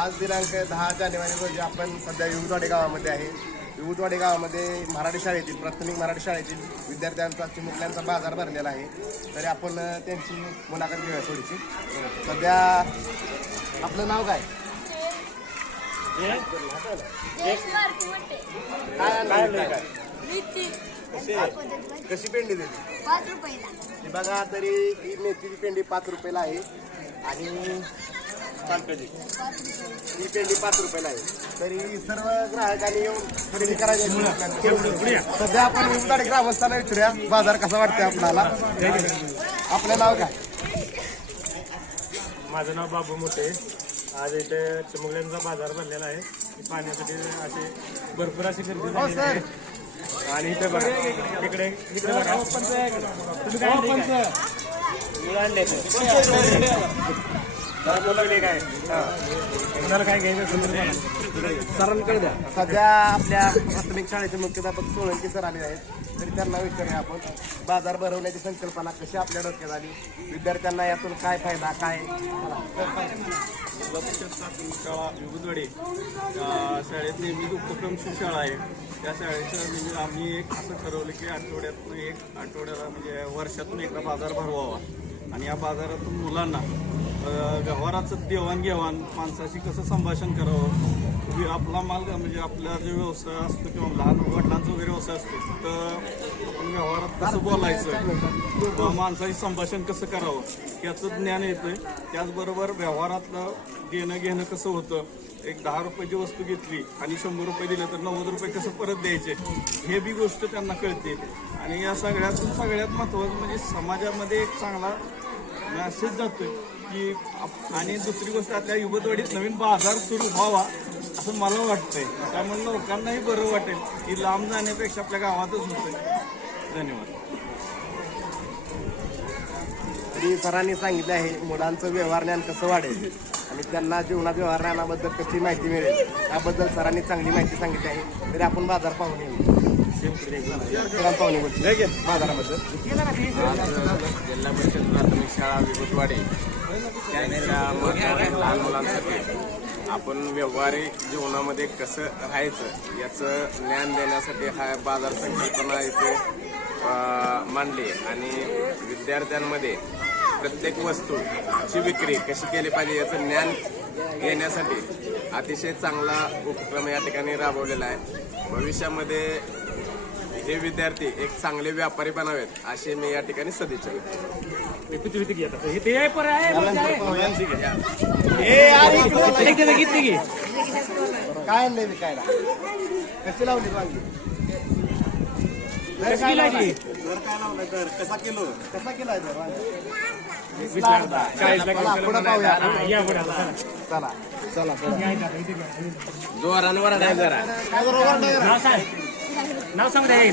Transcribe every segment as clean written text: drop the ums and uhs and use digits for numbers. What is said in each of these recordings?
आज दिनांक 10 जानेवारी रोजी आपण सध्या विभूतवाडी गावामध्ये आहे. विभूतवाडी गावामध्ये मराठी शाळेतील प्राथमिक मराठी शाळेतील विद्यार्थ्यांचा चिमुकल्यांचा बाजार भरलेला आहे. तरी आपण त्यांची मुलाखत घेऊया थोडीशी. सध्या आपलं नाव काय? कशी पेंडी दिली? 5 रुपयाला. ही बघा, तरी ही मेथीची पेंडी 5 रुपयाला आहे आणि ही पेंडी 5 रुपयाला आहे. तरी सर्व ग्राहकांनी येऊन खरेदी करायची. सध्या आपण विभूतवाडी ग्रामस्थांना विचारूया बाजार कसा वाटतंय आपल्याला. आपलं नाव काय? माझं नाव बाबू मोठे. आज इथे चिमुकल्यांचा बाजार भरलेला आहे. पाण्यासाठी असे भरपूर अशी गर्दी झालेली आहे. आणि इथे बघा, इकडे बघा, तुम्ही काय कुणाला काय घ्यायचं सरांकडे द्या. सध्या आपल्या प्राथमिक शाळेचे मुख्याध्यापक सोळंकी सर आले आहेत. तरी त्यांना विचारूया आपण बाजार भरवण्याची संकल्पना कशी आपल्या डोक्यात आली, विद्यार्थ्यांना यातून काय फायदा काय. शाळा विभूतवाडी शाळेत नेहमीच उपक्रम शाळा आहे. त्या शाळेचं म्हणजे आम्ही एक असं ठरवलं की आठवड्याला म्हणजे वर्षातून एकदा बाजार भरवावा आणि या बाजारातून मुलांना व्यवहाराचं देवाणघेवाण, माणसाशी कसं संभाषण करावं, आपला माल म्हणजे आपला जो व्यवसाय असतो किंवा लहान वडिलांचा वगैरे व्यवसाय असतो तर आपण व्यवहारात कसं बोलायचं, माणसाशी संभाषण कसं करावं याचं ज्ञान येतं. त्याचबरोबर व्यवहारातलं घेणं कसं होतं, एक 10 रुपयाची वस्तू घेतली आणि 100 रुपये दिले तर 90 रुपये कसं परत द्यायचे हे बी गोष्ट त्यांना कळते. आणि या सगळ्यात महत्त्वाचं म्हणजे समाजामध्ये एक चांगला मेसेज जातोय की आणि दुसरी गोष्ट आपल्या विभूतवाडीत नवीन बाजार सुरू व्हावा असं मला वाटतंय. त्यामुळे लोकांनाही बरं वाटेल की लांब जाण्यापेक्षा आपल्या गावातच होतंय. धन्यवाद. तरी सरांनी सांगितलं आहे मुलांचं व्यवहार ज्ञान कसं वाढेल आणि त्यांना जीवनात व्यवहार ज्ञानाबद्दल कशी माहिती मिळेल याबद्दल सरांनी चांगली माहिती सांगितली आहे. तरी आपण बाजार पाहून येऊ. पाहुणे बोलतो बाजाराबद्दल. जिल्हा परिषद प्राथमिक शाळा विभूतवाडी त्यांच्या लहान मुलांसाठी आपण व्यवहारिक जीवनामध्ये कसं राहायचं याचं ज्ञान देण्यासाठी हा बाजार संकल्पना इथे मांडली आणि विद्यार्थ्यांमध्ये प्रत्येक वस्तूची विक्री कशी केली पाहिजे याचं ज्ञान घेण्यासाठी अतिशय चांगला उपक्रम या ठिकाणी राबवलेला आहे. भविष्यामध्ये हे विद्यार्थी एक चांगले व्यापारी बनावेत असे मी या ठिकाणी सदिच्छा काय आणलंय विकायला? कशी लावली वांगी? कसा किलो आहे दर वांगी? 20 ला. पुढे पाहूया. चला जोरांवर आहे जरा. नाव सांग रे.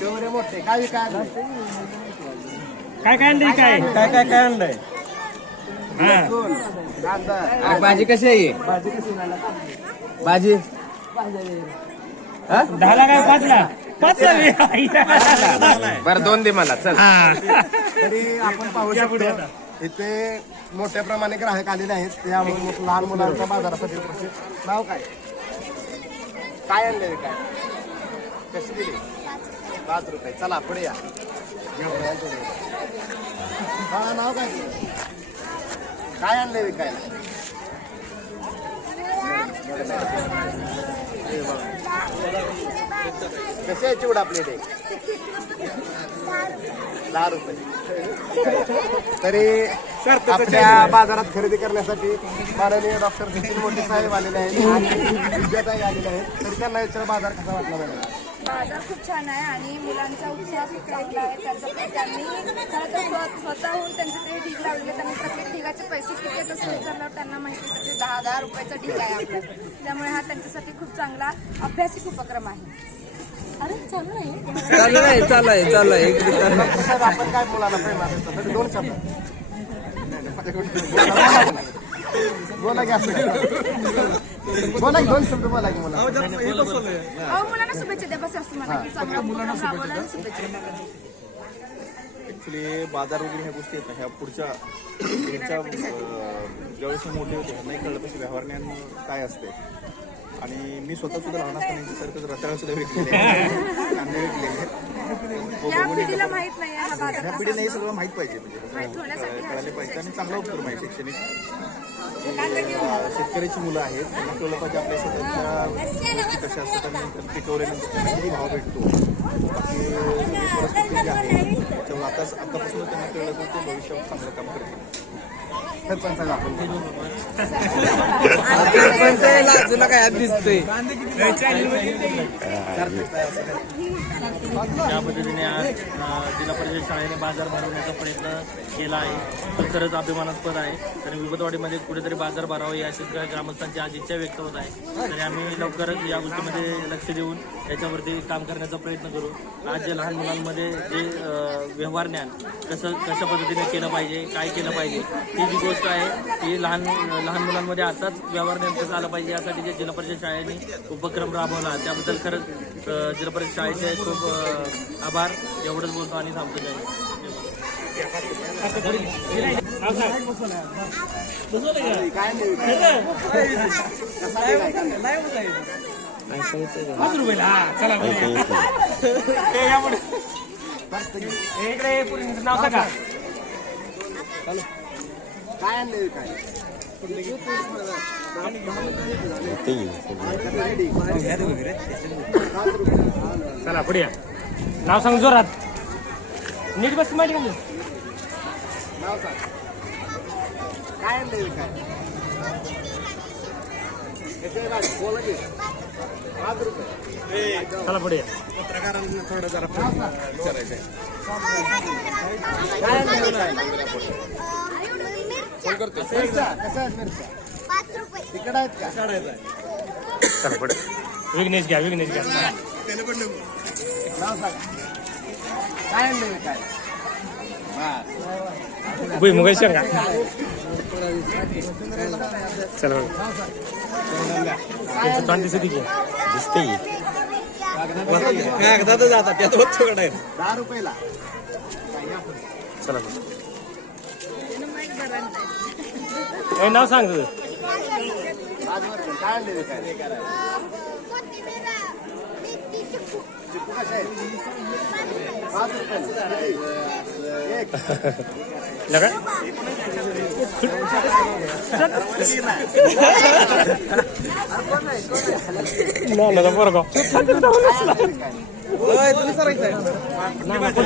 तेवढे मोठे काय विकाय काय आणलंय? काय आणलंय? अरे भाजी कशी आहे? भाजी 10ला काय 5ला? 5ला बरं 2 दे मला. चल. तरी आपण पाहू शकतो इथे मोठ्या प्रमाणे ग्राहक आलेले आहेत. त्यामुळे लहान मुलांच्या बाजारासाठी नाव काय आणले काय कशी दिली? 5 रुपये. चला पुढे या. नाव काय आणले विकायला? कसे आहे चिवडा प्लेट? 10 रुपये. तरी आपल्या बाजारात खरेदी करण्यासाठी माननीय डॉक्टर सचिन मोठे साहेब आलेले आहेत आणि विद्याताई आलेले आहेत. तरी त्यांना विचार बाजार कसा वाटला मॅडम? बाजार खूप छान आहे आणि मुलांचा उत्साह खूप वाढला आहे. त्यांनी खरं तर स्वतःहून त्यांचे ते ढीग लावले. त्यांनी प्रत्येक ढिगाचे पैसे किती आहेत असं विचारल्यावर त्यांना माहिती आहे की 10,000 रुपयाचा ढीग आहे आपला. त्यामुळे हा त्यांच्यासाठी खूप चांगला अभ्यासिक उपक्रम आहे. अरे चालू आहे. आपण काय मुलाला प्रेम आहे? 2 शब्द बोला की असं बोला की 2 शब्द बोला की मुला. मुलांना शुभेच्छा द्या. बस असं म्हणा की चांगला उपक्रम राबवला आणि शुभेच्छा द्या. ॲक्च्युली बाजार वगैरे ह्या गोष्टी आहेत ना ह्या पुढच्या ह्यांच्या ज्यावेळेस हे मोठे होते नाही कळलं तसे व्यवहार ज्ञान काय असते. आणि मी स्वतः सुद्धा लहान असताना यांच्यासारखं रताळ सुद्धा विकलेले आहे, कांदे विकलेले या पिढीला माहित नाही हा बाजार ह्या कसा पिढीने हे सगळं माहीत पाहिजे माहित होण्यासाठी हा कळायला पाहिजे आणि चांगला उपक्रम आहे शैक्षणिक. शेतकऱ्याची मुलं आहेत त्यांना कळलं पाहिजे आपल्या शेताच्या गोष्टी कशा असतात आणि पिकवल्यानंतर त्यांना किती भाव भेटतो. बाकी सगळी परिस्थिती जी आहे त्याच्यावर आतापासून त्यांना कळलं तर ते भविष्यात चांगलं काम करतील. सरपंचाला आपण तुला काय दिसतोय ज्या पद्धतीने आज जिल्हा परिषद शाळेने बाजार भरवण्याचा प्रयत्न केला आहे तर खरंच अभिमानास्पद आहे. आणि विपतवाडीमध्ये कुठेतरी बाजार भरावा या अशी ग्रामस्थांची आज इच्छा व्यक्त होत आहे. तरी आम्ही लवकरच या गोष्टीमध्ये लक्ष देऊन याच्यावरती काम करण्याचा प्रयत्न करू. आज जे लहान मुलांमध्ये जे व्यवहार ज्ञान कशा पद्धतीने केलं पाहिजे, काय केलं पाहिजे ही जी गोष्ट आहे ती लहान मुलांमध्ये आताच व्यवहार ज्ञान कसं आलं पाहिजे यासाठी जे जिल्हा परिषद शाळेने उपक्रम राबवला त्याबद्दल खरंच जिल्हा परिषद शाळेचे खूप आभार. एवढंच बोलतो आणि थांबतो. काय आणले काय चला पुढे या. नाव सांग जोरात. नीट बस माहिती का नाव सांग काय आणले काय बोला की 5 रुपये. चला पुढे या. पत्रकारांना थोडं जरा विचारायचं आहे. काय आणले मिरच्या कशा आहेत मिरच्या 5 रुपये तिकड आहेत का चला पुढे. विघ्नेश घ्या. नाव सांगा काय आणले काय भुईमुगाची शेंगा. चला तोंड दिसत की दिसते जातात त्यात होत 10 रुपयाला. चला नाव सांग तुझं. काय आणले काय चिप्पू कशा आहेत 5 रुपयाला एक. लगा ना बरं का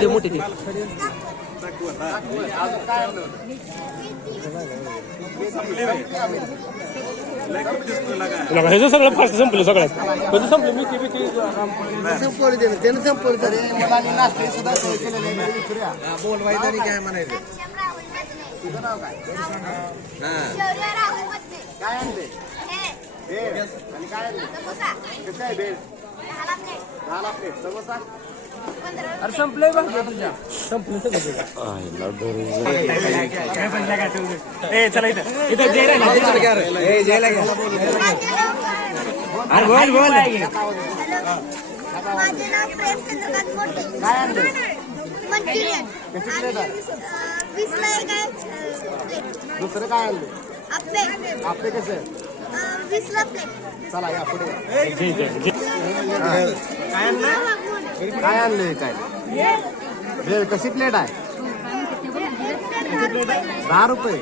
मोठी ती हे जो सगळं फास्ट संपलं सगळं संपलं. मी संपवली त्यानं संपवली तरी मुलांनी नाश्ते सुद्धा सोय केलेली आहे. विचारूया. बोलवायचं आणि काय म्हणायचं. तुझं नाव काय काय आणले भेळ आणि काय आणले कसं आहे भेळ 10 प्लेट समोसा. अरे संपलंय बघ तुझ्या संपलं सगळं. चला इथं जेला घ्या. अरे बोल माझे नाव प्रेम चंद्रकांत मोठे. काय आणले मंचुरियन कशी प्लेट आहे 20 ला एक आहे. दुसरं काय आणले आपले आपले कसे 20 ला प्लेट. चला या पुढे काय आणले काय भेळ कशी प्लेट आहे 10 रुपये.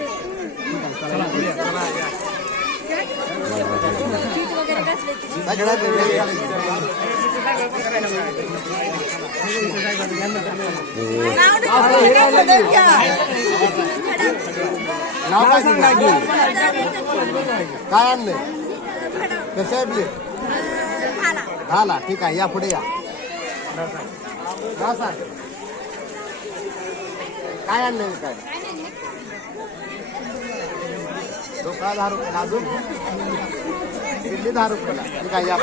नाव काय सांगा की काय आणले कसे आहे प्लेट 10 ठीक आहे या पुढे या. नाव सांग काय आणले काय डोका 10 रुपये अजून इडली 10 रुपयाला ठीक आहे या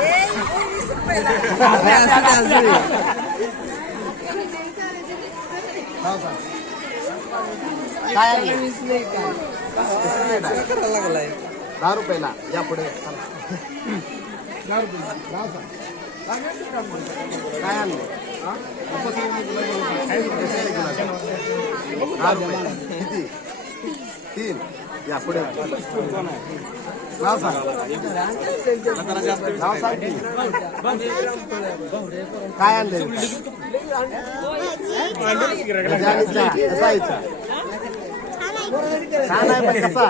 नाव सांग काय आणले 10 रुपयाला या पुढे 10 रुपये नाव सांग काय आणले 10 रुपये किती 3 या पुढे नाव सांग नाव सांग की. काय आणलंय कसा आहे चहा? छान आहे पण कसा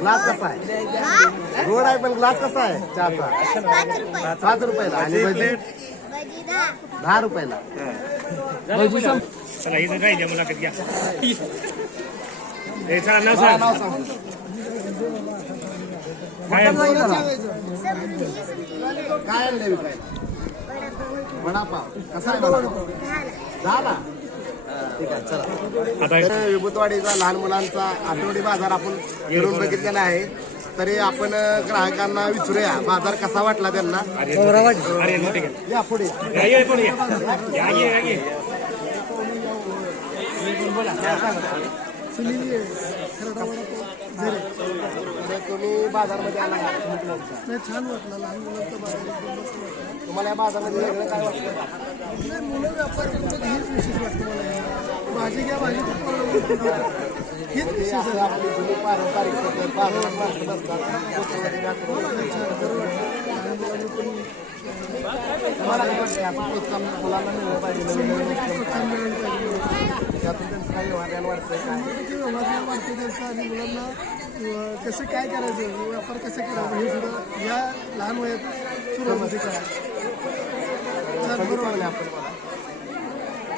ग्लास कसा आहे गोड आहे पण ग्लास कसा आहे चहाचा 5 रुपयाला आणि भजी 10 रुपयाला चला इथं काय द्या मुलाखत घ्या हे चला नाव हा, सांग नाव सांग काय काय आणलंय विकायला वडापाव कसा आहे वडापाव झाला ठीक आहे चला आता तर विभूतवाडीचा लहान मुलांचा आठवडी बाजार आपण घेऊन बघितलेला आहे तरी आपण ग्राहकांना विचारूया बाजार कसा वाटला त्यांना अरे मोठे घ्या या पुढे या, या, पुढे या. या, या. तर तुम्ही बाजारमध्ये आला का? छान वाटलं लहान मुलांचा बाजार तुम्हाला या बाजारामध्ये वेगळं काय वाटतं मुलं व्यापार करतात हेच विशेष वाटतं मला भाजी घ्या भाजी हेच हे असं आपली जुनी पारंपरिक पद्धत बाजारात माणसं बसतात कोथंबीर टाकून. तुम्हाला काय वाटतं आपण प्रोत्साहन मुलांना मिळलं पाहिजे नवीन नवीन त्यातून त्यांचं काही वाट्यान वाटतंय काय व्यवहार वाटते त्यांचा आणि मुलांना कसं काय करायचं व्यापार कसं करायचं हे सुद्धा या लहान वयात सुरू होते काय बरोबर आपण मला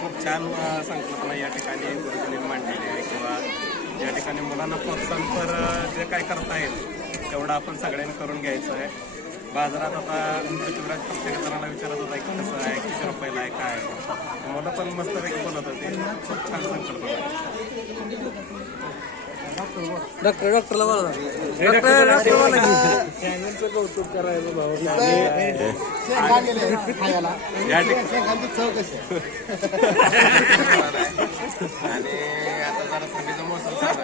खूप छान संकल्पना या ठिकाणी गुरुजींनी मांडलेली आहे किंवा या ठिकाणी मुलांना प्रोत्साहनपर जे काय करता येईल तेवढं आपण सगळ्यांनी करून घ्यायचं आहे बाजारात आता पृथ्वीराज प्रत्येक जणाला विचारत होता की कसं आहे किती रुपयाला आहे काय आहे मुलं पण मस्तपैकी बोलत होते खूप छान संकल्पना आहे. डॉक्टरला बोला चॅनलचं कौतुक करायचं भाऊ शेंगा आणलेले खायला या ठिकाणी शेंगांची चव कशी आणि आता जरा थंडीचा मोसम चालू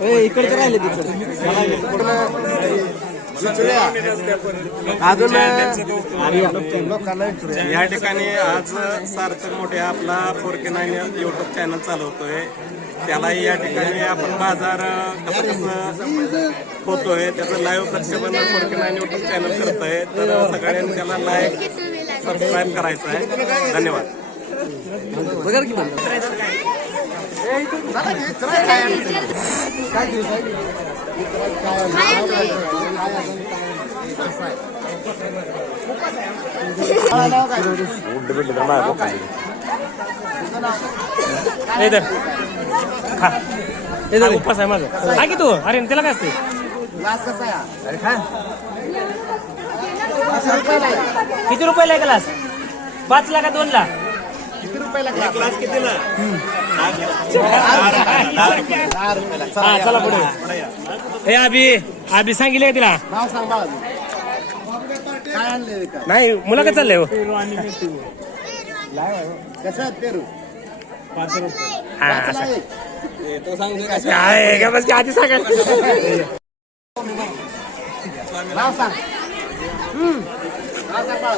आहे इकडचं राहिले अजून लोकांना विचारूया या ठिकाणी आज सार्थक मोठे आपला 4K9 युट्यूब चॅनल चालवतोय त्यालाही या ठिकाणी आपण बाजार कसं कसं होतोय त्याचं लाईव्ह प्रक्षेपण 4K9 युट्यूब चॅनल करतोय तर सगळ्यांनी त्याला लाईक सबस्क्राईब करायचं आहे धन्यवाद. उपास आहे माझा काय की तू अरे त्याला काय असते ग्लास कसा आहे अरे खा किती रुपयाला आहे ग्लास 5 ला का 2 ला किती रुपयाला ग्लास कितीला हा चला पुढे हे आभी सांगितलं का तिला नाव सांग बाळा काय आणले काय नाही मुला काय चाललंय हो कसं आहे पेरू हा चला असं एक. काय का बस आधी सांगा नाव सांग नाव सांग बाळा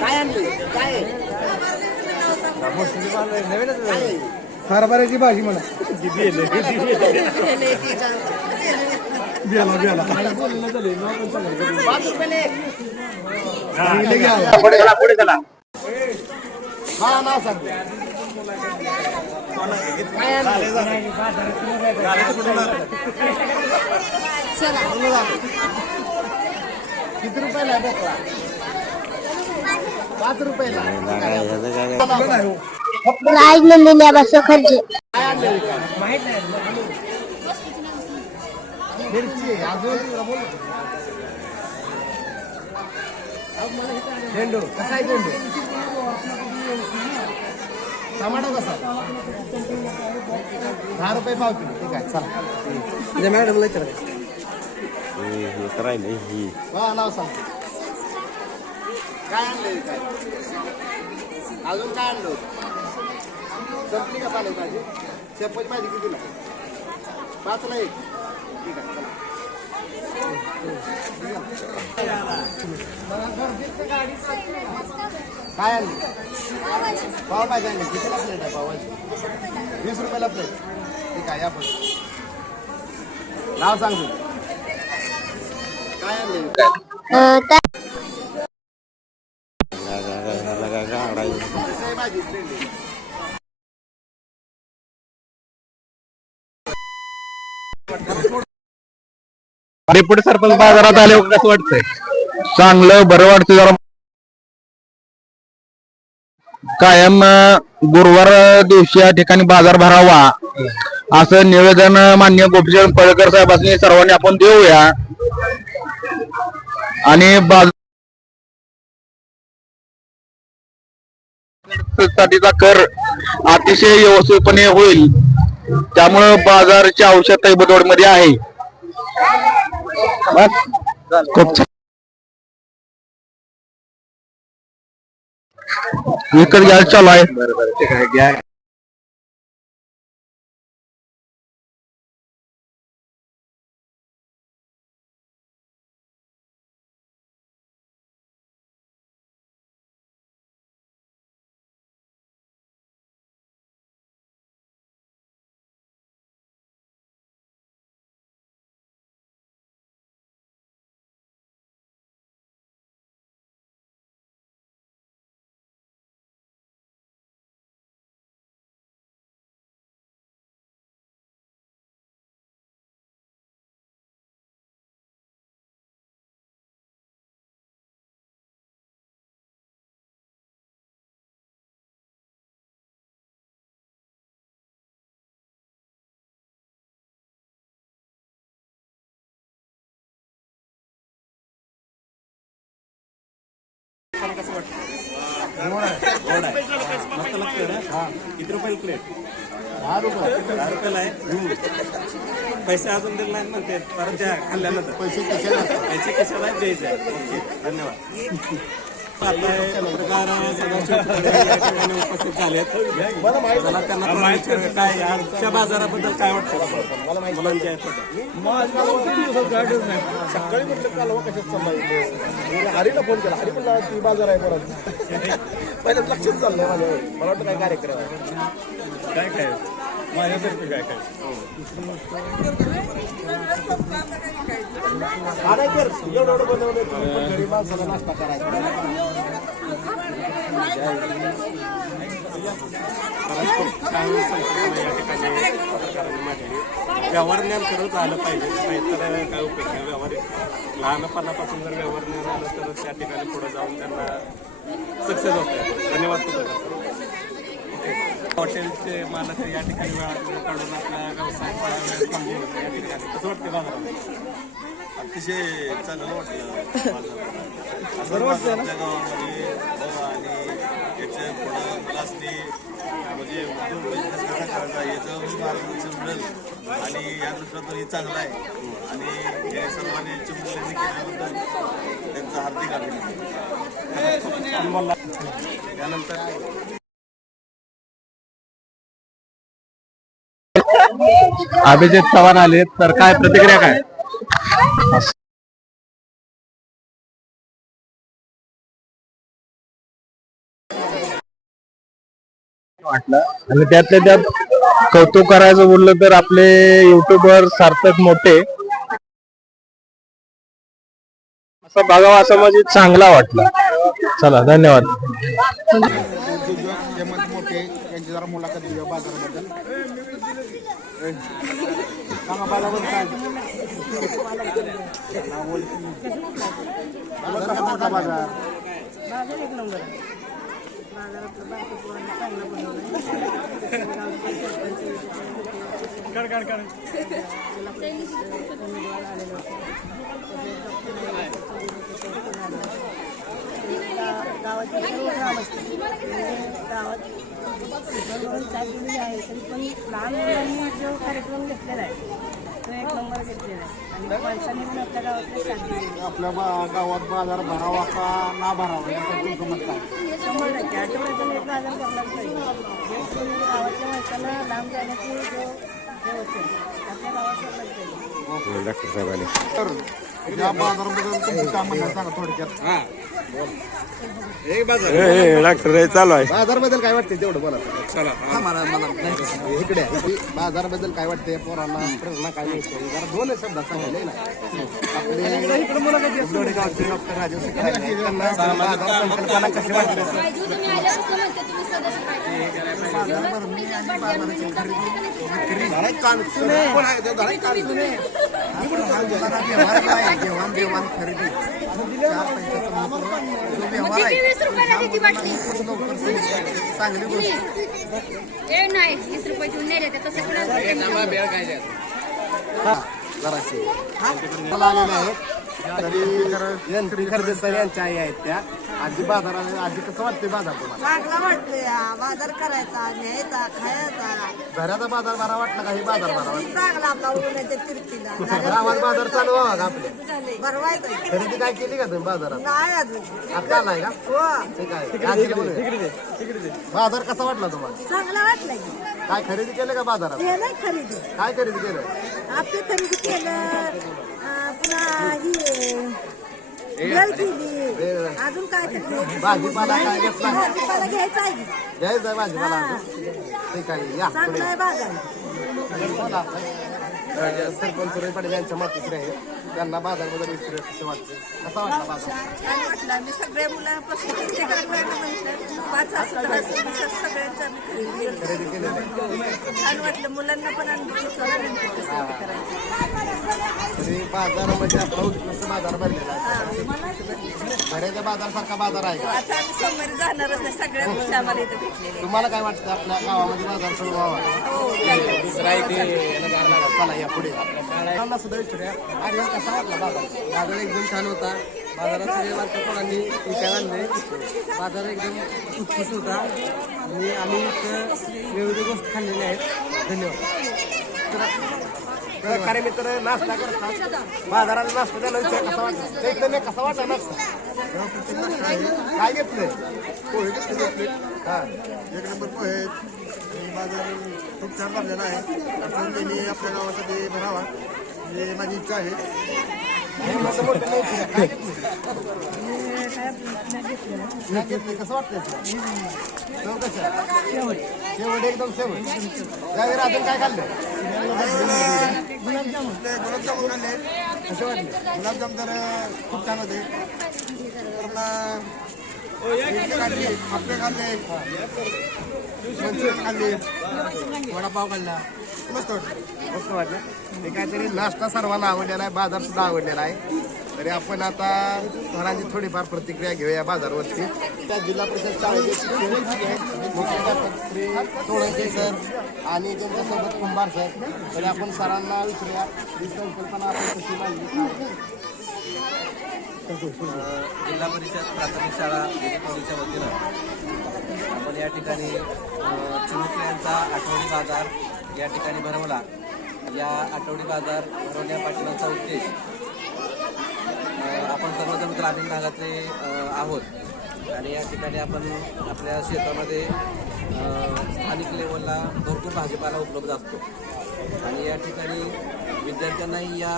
काय आणले काय हरभऱ्याची भाजी म्हणा पुढे चला हा नाव सांग काय आणले किती रुपयाला आहे बोकळा 5 रुपयाला आज नंदिनी बसो खर्चे काय आणले मिरची अजून झेंडू कसा आहे झेंडू टमाटो कसा 10 रुपये पाव किलो ठीक आहे चला मॅडमला हा नाव सांग काय आणले काय अजून काय आणलं संपली का चालेल भाजी शेपची भाजी कितीला 5ला 1. ठीक आहे चला. काय आणलं पावभाजी आणली कितीला प्लेट आहे पावभाजी 20 रुपयाला प्लेट ठीक आहे या पण नाव सांगतो काय आणले भाजी डेप्युटी सरपंच बाजारात आले कसं वाटतंय? चांगलं बरं वाटतं जरा. कायम गुरुवार दिवशी या ठिकाणी बाजार भरावा असं निवेदन माननीय गोपीचंद पळकर साहेबांनी सर्वांनी आपण देऊया आणि साठीचा कर अतिशय व्यवस्थितपणे होईल त्यामुळं बाजाराची आवश्यकता बुधवाडीमध्ये आहे. खूप विकत घ्यायला चालू आहे. बरोबर ठीक आहे घ्या. कसं वाटतं? गोड आहे मस्त लागतं ना. किती रुपयाला प्लेट? 10 रुपये 10 रुपयाला आहे. पैसे अजून दिले नाहीत ना ते परत द्या खाल्ल्यानंतर. पैसे कशाला पैसे कशाला द्यायचे आहे? ओके धन्यवाद. पत्रकार उपस्थित झालेत मला त्यांना माहिती काय आजच्या बाजाराबद्दल काय वाटतं मुलांच्या सकाळी म्हटलं कालवा कशात चाललाय हरीला फोन केला हरी म्हणला ती बाजार आहे परत पहिल्याच लक्षच चाललंय माझ्या मला वाटतं काय कार्यक्रम आहे काय काय माझ्यातर्फे काय काय एवढं बनवलं गरीब माणसाला नाश्ता करायचा व्यवहार ज्ञान खरंच आलं पाहिजे नाहीतर काय उपयोग नाही. व्यवहार लहानपणापासून जर व्यवहार ज्ञान आलं तर त्या ठिकाणी पुढे जाऊन त्यांना सक्सेस होतं. धन्यवाद. हॉटेलचे मालक या ठिकाणी वेळा काढून आपला व्यवसाय थांबले होते या ठिकाणी कसं वाटतं बाजारात? अतिशय चांगलं वाटलं असं वाटतं आपल्या गावामध्ये आणि याच्या पुढं मुलासनी म्हणजे उद्योग बिझनेस कसा करायचा याचं मार्गदर्शन मिळेल आणि या दृष्टीतून हे चांगलं आहे आणि हे सर्वांनी चिमुकल्यांनी केल्याबद्दल त्यांचं हार्दिक अभिनंदन. त्यानंतर अभिजित चव्हाण आले तर काय प्रतिक्रिया काय वाटलं? आणि त्यातल्या त्यात कौतुक करायचं बोललं तर आपले युट्यूबर सार्थक मोठे असं बघावं असं म्हणजे चांगला वाटलं. चला धन्यवाद. हेमंत मोठे यांची जरा मुलाखत घेऊया बाजाराबद्दल. सांगा बाजाराबद्दल काय बाजार बाजार एक नंबर आहे. बाजारातलं बारकोपुरांना चांगलं गावाची ग्राम असते गावात काय केलेली आहे तरी पण लहान मुलांनी जो कार्यक्रम घेतलेला आहे तो एक नंबर घेतलेला आहे आणि माणसांनी पण आपल्या गावातले साथ दिली. आपल्या गावात बाजार भरावा का ना भरावा याबद्दल तुमचं मत काय? 100% आठवड्यातून एक बाजार भरलाच पाहिजे. गावातल्या माणसाला लांब जाण्याची जो हे होते आपल्या गावात सगळं डॉक्टर साहेबांनी या बाजाराबद्दल तुमचं काय म्हणणं आहे सांगा थोडक्यात. डॉक्टर चालू आहे बाजारबद्दल काय वाटतंय तेवढं बोला. इकडे बाजाराबद्दल काय वाटतंय, पोरांना प्रेरणा काय मिळते, जरा दोन शब्दात सांगायला ना. आपले उजवडे गावचे डॉक्टर राजीव शेट्टी आहेत. त्यांना बाजार संकल्पना कशी वाटते? चांगली गोष्ट नाही 20 रुपये देऊन नेले ते तसं जराशी आलेले आहेत. तरी यंत्री खरेदीदार यांच्या आई आहेत त्या. आजी बाजाराला आजी कसं वाटतंय बाजार तुम्हाला? चांगला वाटतोय बाजार करायचा न्यायचा खायचा घराचा बाजार बरा वाटला का? हे बाजार बरा वाटला? चांगला आपला उन्हाच्या तिरतीला गावात बाजार चालू व्हावा का आपल्या? भरवायचं खरेदी काय केली का तुम्ही बाजारात? नाही अजून आता नाही का? हो ठीक आहे. बाजार कसा वाटला तुम्हाला? चांगला वाटलं की काय खरेदी केलं का बाजारात? केलं खरेदी काय खरेदी केलं? आपली खरेदी केलं पुन्हा ही बेल केली अजून काय खरेदी भाजीपाला काय घेतला? भाजीपाला घ्यायचा आहे की. घ्यायचं भाजीपाला. ठीक आहे या चांगला आहे बाजार सरपंच सुरेश पाटील यांच्या मातीकडे आहे. त्यांना बाजारबद्दल विचारूया कसं वाटतं, कसा वाटला बाजार? छान वाटलं आम्ही सगळ्या मुलांपासून म्हटलं 5 सगळ्यांचं आम्ही खरेदी केलेलं आहे. छान वाटलं मुलांना पण तरी बाजार म्हणजे आपला उत्कृष्ट बाजार भरलेला आहे. भऱ्याच्या बाजारसारखा बाजार आहे का? आता आम्ही सोमवारी जाणारच नाही सगळ्या गोष्टी आम्हाला इथे भेटलेल्या तुम्हाला काय वाटतं आपल्या गावामध्ये बाजार सुरू व्हावा? चला या पुढे मुलांना सुद्धा विचारूया. अरे कसा वाटला बाजार? बाजार एकदम छान होता. बाजारात सगळे वार्ताहरांनी विचार आणले. बाजार एकदम उत्कृष्ट होता आणि आम्ही इथं विविध गोष्टी खाल्लेल्या आहेत. धन्यवाद. खरे मित्र नाश्ता करतात, बाजाराला नाश्ता द्यायला विचार कसा वाटला? चैतन्य कसा वाटला नाश्ता? काय घेतलंय? पोहे घेतले. हा, 1 नंबर पोहे आणि बाजार खूप छान भरलेला आहे. असं त्यांनी आपल्या गावासाठी भरावा ही माझी इच्छा आहे. काय घेतले? कसं वाटतंय तुला? कसं शेवट एकदम शेवट. त्यावेळी अजून काय खाल्लं? गुलाबजामुन खाल्ले. कसे वाटले? गुलाबजाम तर खूप छान होते. खाल्ले, आपले खाल्ले, मंचुरियन खाल्ले, वडापाव खाल्ला. मस्त वाटलं. मस्त वाटलं. हे काहीतरी नाश्ता सर्वांना आवडलेला आहे, बाजार सुद्धा आवडलेला आहे. तरी आपण आता घरांची थोडीफार प्रतिक्रिया घेऊया बाजारवरती. त्या जिल्हा परिषद शाळेचे मुख्याध्यापक श्री सोळंके सर आणि त्यांच्यासोबत कुंभार सर. तरी आपण सरांना विचारूया ही संकल्पना आपण कशी मांडली. जिल्हा परिषद प्राथमिक शाळा देवीच्या वतीनं आपण या ठिकाणी चिमुकल्यांचा आठवडी बाजार या ठिकाणी भरवला. या आठवडी बाजार भरवण्यापाठीमागचा उद्देश आपण सर्वजण ग्रामीण भागातले आहोत आणि या ठिकाणी आपण आपल्या शेतामध्ये स्थानिक लेवलला भरपूर भाजीपाला उपलब्ध असतो आणि या ठिकाणी विद्यार्थ्यांनाही या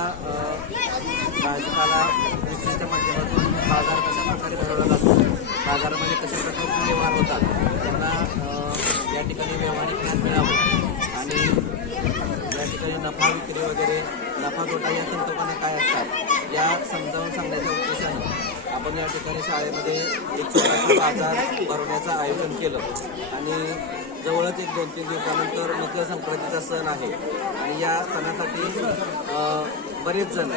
भाजीपाला विक्रीच्या माध्यमातून बाजार कशा प्रकारे भरवला जातो, बाजारामध्ये कशा प्रकारचे व्यवहार होतात त्यांना या ठिकाणी व्यावहारिक ज्ञान मिळावं आणि या ठिकाणी नफा विक्री वगैरे नफा तोटा या संकल्पना काय असतात या समजावून सांगण्याच्या उद्देशाने आपण या ठिकाणी शाळेमध्ये एक छोटासा बाजार भरवण्याचं आयोजन केलं आणि जवळच 1-2-3 दिवसानंतर मकर संक्रांतीचा सण आहे आणि या सणासाठी बरेच जण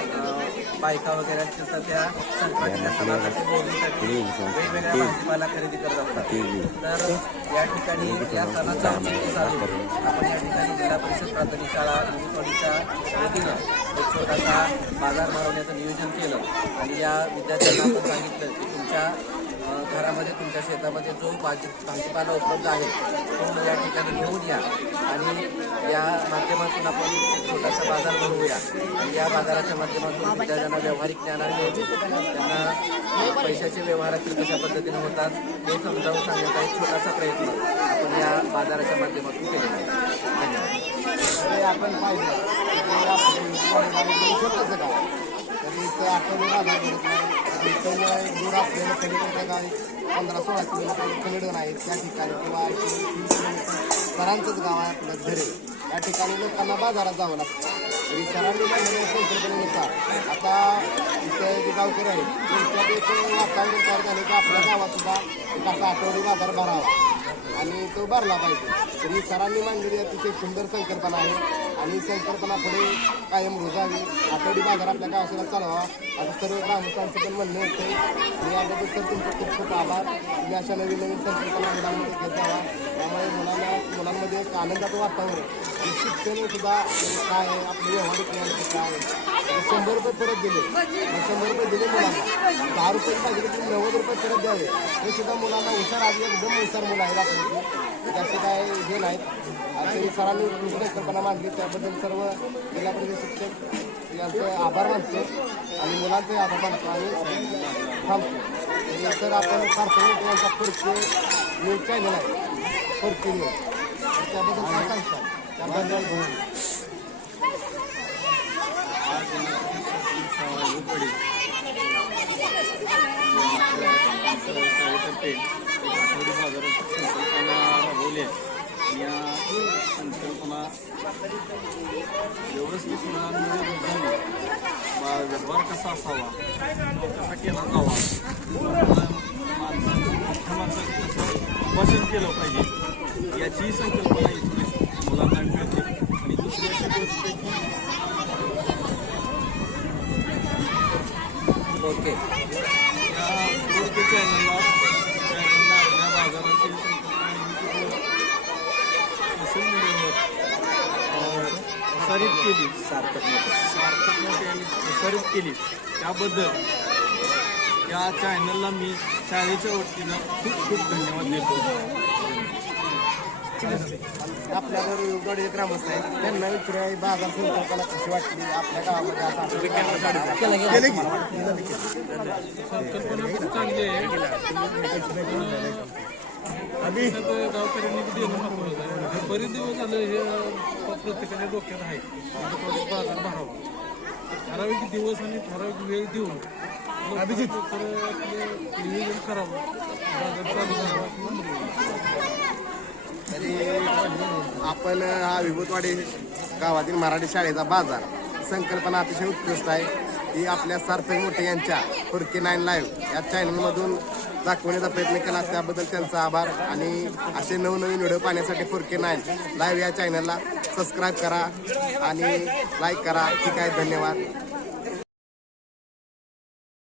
बायका वगैरे असतील तर त्या संक्रांतीच्या सणासाठी बोलण्यासाठी वेगवेगळ्या भाजीपाला खरेदी करत असतात. तर या ठिकाणी या सणाचा औचित्य साधून आपण या ठिकाणी जिल्हा परिषद प्राथमिक शाळा निवडणुकीच्या वतीनं एक छोटासा बाजार भरवण्याचं नियोजन केलं आणि या विद्यार्थ्यांना आपण सांगितलं की तुमच्या घरामध्ये तुमच्या शेतामध्ये जो भाजीपाला उपलब्ध आहे तो या ठिकाणी घेऊन या आणि या माध्यमातून आपण एक छोटासा बाजार भरवूया आणि या बाजाराच्या माध्यमातून विद्यार्थ्यांना व्यावहारिक ज्ञानाने त्यांना पैशाचे व्यवहार कशा पद्धतीने होतात हे समजावून सांगण्याचा एक छोटासा प्रयत्न आपण या बाजाराच्या माध्यमातून केलेला आहे. धन्यवाद. आपण पाहिलं छोटंसं गाव आहे. तरी इथं आठवडी बाजार भरत नाही. इथं दूर असलेलं पलीकडच्या गावी 15-16 किलोमीटर पलीकडून आहेत त्या ठिकाणी किंवा 30 किलोमीटर सरांचंच गाव आहे आपलं घरे. या ठिकाणी लोकांना बाजारात जावं लागतं. तरी सरांनी मांडलेल्या संकल्पनेनुसार आता इथं जे गावकरी आहेत त्यांच्यात एक वातावरण तयार झालं की आपल्या गावात सुद्धा एक असा आठवडी बाजार भरावा आणि तो भरला पाहिजे. तरी सरांनी मांडलेली अतिशय सुंदर संकल्पना आहे आणि संकल्पना पुढे कायम रुजावी. आठवडी बाजार आपल्या गावाला चालवा असं सर्व ग्रामस्थांचं पण म्हणणं होतं. आणि याबद्दल सर तुमचे खूप खूप आभार. तुम्ही अशा नवीन नवीन संकल्पना मुलांमध्ये घेत जावा. त्यामुळे मुलांमध्ये एक आनंदाचं वातावरण आणि शिक्षण सुद्धा काय आहे आपलं व्यवहारिक ज्ञान कसं आहे. 100 रुपये परत दिले 100 रुपये दिले मुलांना 10 रुपये पाहिजे की 90 रुपये परत द्यावे. हे सुद्धा मुलांना हुशार आधी एकदम हुशार मुलं आहेत आपल्याकडे. त्याचे काय हे नाहीत. आणि सरांनी संकल्पना मांडली त्याबद्दल सर्व जिल्हा परिषद शिक्षक यांचं आभार मानतो आणि मुलांचंही आभार मानतो आणि थांबतो. तर आपण सार्थक यांचा फरकी न्यूज चॅनल आहे फरकी न्यूज त्याबद्दल काय सांगतात त्याबद्दल आठवडी बाजाराची संकल्पना राबवली आहे. या संकल्पना व्यवस्थित मुलांमध्ये रुजावी. व्यवहार कसा असावा कसा केला जावा माणसाचं कसं भाषण केलं पाहिजे याचीही संकल्पना इथून मुलांना मिळते. आणि दुसरी अशी गोष्ट की ओके या रोडच्या चॅनलला आपल्या बाजाराची संकल्पना सोशल मीडियावर प्रसारित केली सार्थक मोठे यांनी प्रसारित केली त्याबद्दल या चॅनलला मी शाळेच्या वतीनं खूप खूप धन्यवाद देतो. आपल्यावर युवकडे ग्रामस्थ आहेत त्यांना विचारूया बाजार संकल्पना कशी वाटली आपल्या गावामध्ये असं संकल्पना खूप चांगली आहे. गावकऱ्यांनी देणं महत्वाचं आहे. बरेच दिवस झाले हे प्रत्येकाच्या डोक्यात आहे बाजार भरावा. ठराविक दिवस आणि ठराविक वेळ देऊन नियोजन करावं बाजार चालू करावा. तरी आपण हा विभूतवाडी गावातील मराठी शाळेचा बाजार संकल्पना अतिशय उत्कृष्ट आहे. ही आपल्या सार्थक मोठे यांच्या फुरकी 9 लाईव्ह या चॅनलमधून दाखवण्याचा प्रयत्न केला त्याबद्दल त्यांचा आभार. आणि असे नवनवीन व्हिडिओ पाहण्यासाठी फुरकी 9 लाईव्ह या चॅनलला सबस्क्राईब करा आणि लाईक करा. ठीक आहे, धन्यवाद.